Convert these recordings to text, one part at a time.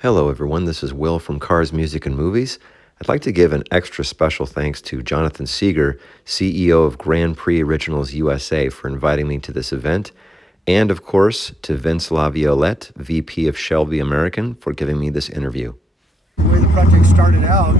Hello, everyone. This is Will from Cars, Music, and Movies. I'd like to give an extra special thanks to Jonathan Seeger, CEO of GrandPrix Originals USA, for inviting me to this event, and of course to Vince LaViolette, VP of Shelby American, for giving me this interview. The way the project started out,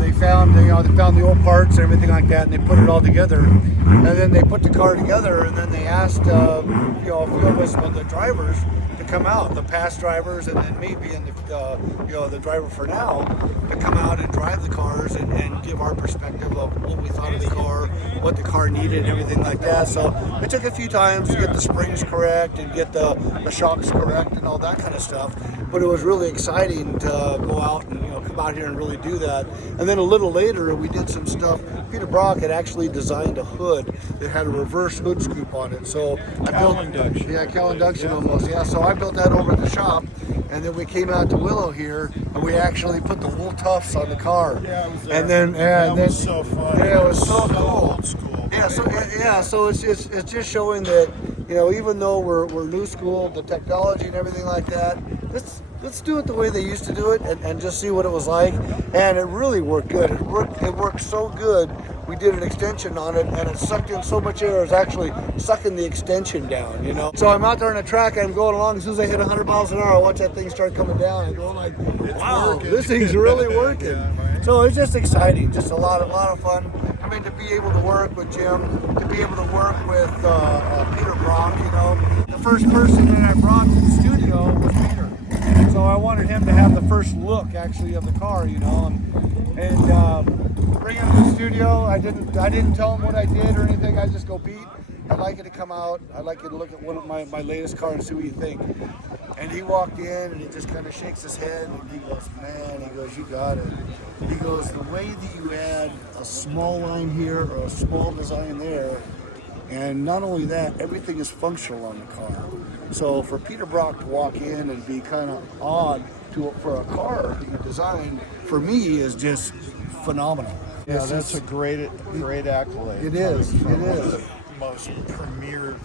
they found the old parts and everything like that, and they put it all together. And then they put the car together, and then they asked a few of us, the drivers, to come out, the past drivers, and then me being the driver for now, to come out and drive the cars and give our perspective of what we thought of the car, what the car needed, and everything like that. So it took a few times to get the springs correct and get the shocks correct and all that kind of stuff. But it was really exciting to go out and come out here and really do that. And then a little later, we did some stuff. Peter Brock had actually designed a hood that had a reverse hood scoop on it. So I built cowl induction almost. Yeah. So I built that over at the shop, and then we came out to Willow here, and we actually put the wool tufts on the car. Yeah, I was there. And then that was so fun. Yeah, it was so cool. Old school. So it's just showing that even though we're new school, the technology and everything like that, let's do it the way they used to do it and just see what it was like. And it really worked good. It worked so good. We did an extension on it, and it sucked in so much air. It was actually sucking the extension down. So I'm out there on the track. I'm going along. As soon as I hit 100 miles an hour, I watch that thing start coming down. I go like, wow, this thing's really working. Yeah, So it's just exciting. Just a lot of fun. I mean, to be able to work with Jim, to be able to work with Peter Brock, the first person that I brought to the studio was Peter. So I wanted him to have the first look, actually, of the car, and bring him to the studio. I didn't tell him what I did or anything. I just go, Pete, I'd like you to come out. I'd like you to look at one of my latest cars and see what you think. And he walked in and he just kind of shakes his head and he goes, man, he goes, you got it. He goes, the way that you add a small line here or a small design there, and not only that, everything is functional on the car. So for Peter Brock to walk in and be kind of odd for a car that you designed, for me, is just phenomenal. Yeah, that's a great accolade. It is. From It one of is. the most premier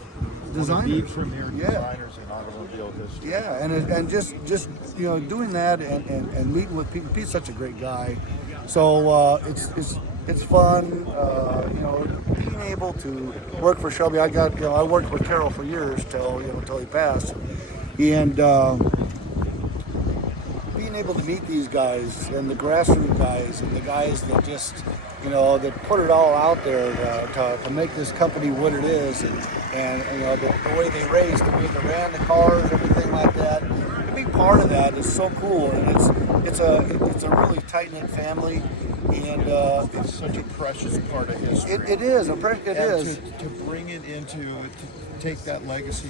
Designers. designers in automobile history. Yeah, and just doing that and meeting with Pete. Pete's such a great guy. So it's fun. Being able to work for Shelby. I worked with Carroll for years till he passed, and being able to meet these guys and the grassroots guys and the guys that just that put it all out there to make this company what it is, and the way they raced, the way they ran the cars, everything like that. To be part of that is so cool, and it's a really tight-knit family, and It's such a precious part of history. it is. To bring it into, to take that legacy,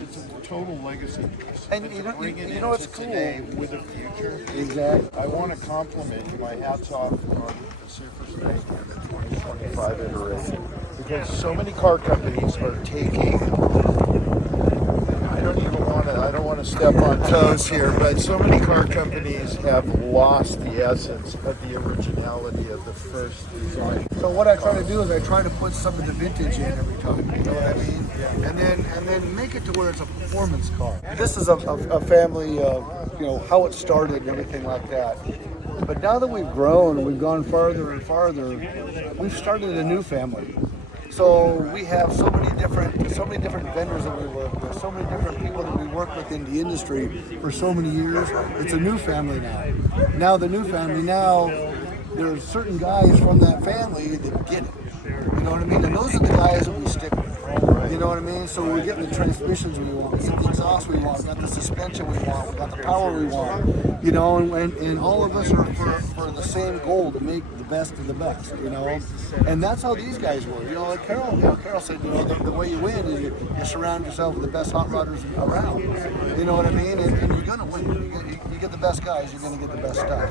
it's a total legacy piece. And But you to know- bring you it know into what's cool? today with a future. Exactly. I want to compliment you. My hat's off on the Super Snake and the 2025 iteration, because so many car companies are taking. I don't want to step on toes here, but so many car companies have lost the essence of the originality of the first design. So what I try to do is I try to put some of the vintage in every time. You know what I mean? Yeah. And then make it to where it's a performance car. This is a family of how it started and everything like that. But now that we've grown and we've gone farther and farther, we've started a new family. So we have so many different vendors that we work with, so many different people that we work with in the industry for so many years. It's a new family now. Now the new family, there's certain guys from that family that get it. You know what I mean? And those are the guys that we stick with. You know what I mean? So we're getting the transmissions we want, we get the exhaust we want, we got the suspension we want, we got the power we want. And all of us are for the same goal, to make the best of the best. And that's how these guys were. Like Carroll said, the way you win is you surround yourself with the best hot rodders around. You know what I mean? And you're gonna win. You get the best guys, you're gonna get the best stuff.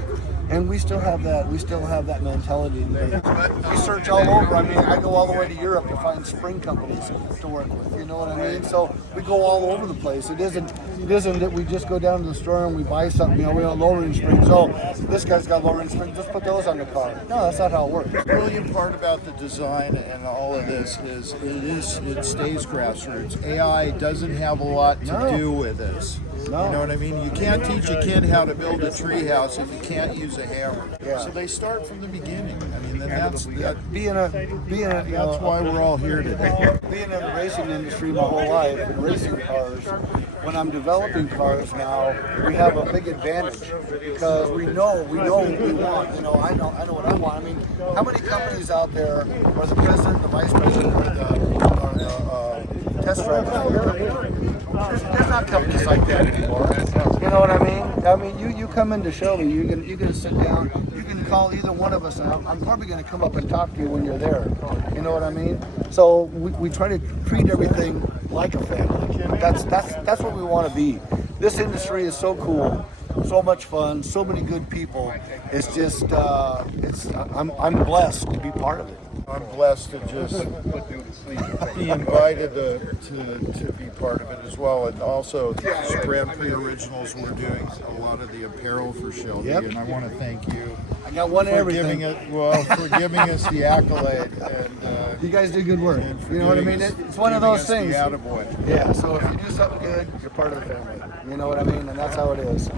And we still have that. We still have that mentality. We search all over. I mean, I go all the way to Europe to find spring companies to work with. You know what I mean? So we go all over the place. It isn't that we just go down to the store and we buy something. We have lowering springs. Oh, this guy's got lowering springs. Just put those on the car. No, that's not how it works. The brilliant part about the design and all of this is it stays grassroots. AI doesn't have a lot to do with this. No. You know what I mean? You can't teach a kid how to build a tree house if you can't use a hammer. Yeah. So they start from the beginning. I mean, that's That's why we're all here today. Being in the racing industry my whole life and racing cars, when I'm developing cars now, we have a big advantage because we know what we want. You know, I know what I want. I mean, how many companies out there, or the president, the vice president, or the test driver? There's not companies like that anymore. You know what I mean? I mean, you come into Shelby, you can sit down, you can call either one of us, and I'm probably going to come up and talk to you when you're there. You know what I mean? So we try to treat everything like a family. That's what we want to be. This industry is so cool, so much fun, so many good people. It's just I'm blessed to be part of it. I'm blessed to just be invited to be part of it as well. And also, GrandPrix Originals, we're doing a lot of the apparel for Shelby. Yep. And I want to thank you I got one of for everything. giving us the accolade. And You guys do good work. You know what I mean? It's one of those things. The attaboy. Yeah, so if you do something good, you're part of the family. You know what I mean? And that's how it is.